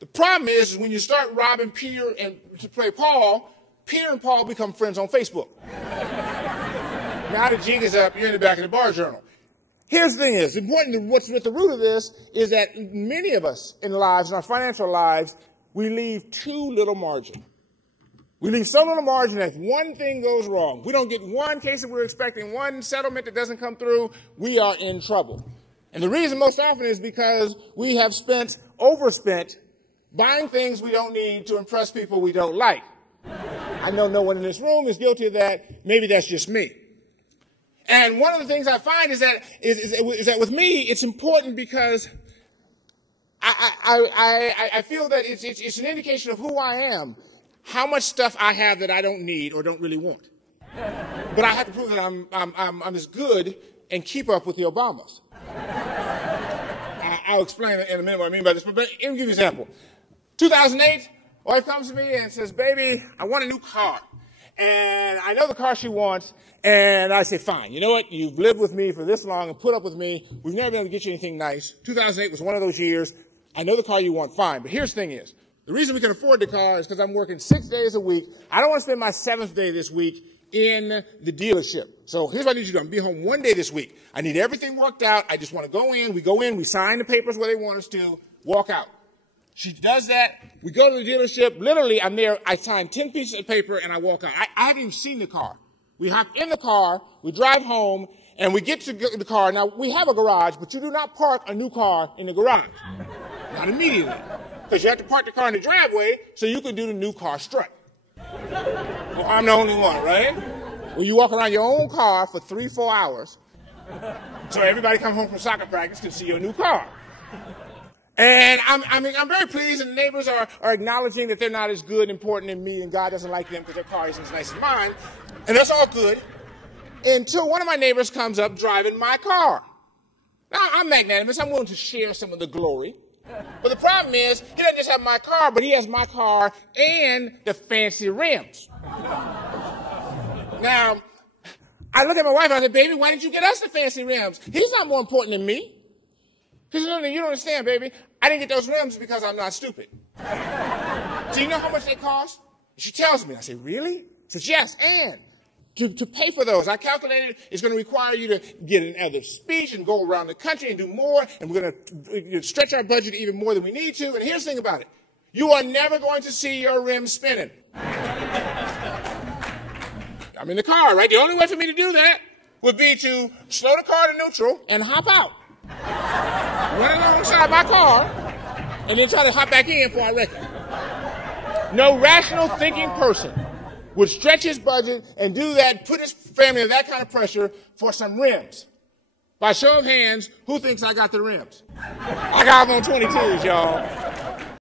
The problem is when you start robbing Peter and to play Paul, Peter and Paul become friends on Facebook. Now the jig is up, you're in the back of the bar journal. Here's the thing is, important, what's at the root of this is that many of us in lives, in our financial lives, we leave too little margin. We leave so little margin that if one thing goes wrong, we don't get one case that we're expecting, one settlement that doesn't come through, we are in trouble. And the reason most often is because we have overspent, buying things we don't need to impress people we don't like. I know no one in this room is guilty of that. Maybe that's just me. And one of the things I find is that with me, it's important because I feel that it's an indication of who I am, how much stuff I have that I don't need or don't really want. But I have to prove that I'm as good and keep up with the Obamas. I'll explain in a minute what I mean by this, but let me give you an example. 2008, wife comes to me and says, baby, I want a new car. And I know the car she wants, and I say, fine. You know what? You've lived with me for this long and put up with me. We've never been able to get you anything nice. 2008 was one of those years. I know the car you want, fine. But here's the thing is, the reason we can afford the car is because I'm working 6 days a week. I don't want to spend my 7th day this week in the dealership. So here's what I need you to do. I'm going to be home 1 day this week. I need everything worked out. I just want to go in, we sign the papers where they want us to, walk out. She does that. We go to the dealership. Literally, I'm there. I sign 10 pieces of paper and I walk out. I haven't even seen the car. We hop in the car, we drive home, and we get to the car. Now, we have a garage, but you do not park a new car in the garage. Not immediately. Because you have to park the car in the driveway so you can do the new car strut. Well, I'm the only one, right? Well, you walk around your own car for 3-4 hours so everybody come home from soccer practice can see your new car. And I'm very pleased, and the neighbors are acknowledging that they're not as good and important as me, and God doesn't like them because their car isn't as nice as mine. And that's all good until one of my neighbors comes up driving my car. Now, I'm magnanimous. I'm willing to share some of the glory. But the problem is, he doesn't just have my car, but he has my car and the fancy rims. Now, I look at my wife and I say, baby, why didn't you get us the fancy rims? He's not more important than me. She says, no, you don't understand, baby. I didn't get those rims because I'm not stupid. Do you know how much they cost? She tells me. I say, really? She says, yes, and to pay for those, I calculated it's going to require you to get another speech and go around the country and do more, and we're going to stretch our budget even more than we need to. And here's the thing about it. You are never going to see your rims spinning. I'm in the car, right? The only way for me to do that would be to slow the car to neutral and hop out. Run alongside my car, and then try to hop back in before I wreck it. No rational thinking person would stretch his budget and do that, put his family under that kind of pressure for some rims. By show of hands, who thinks I got the rims? I got them on 22s, y'all.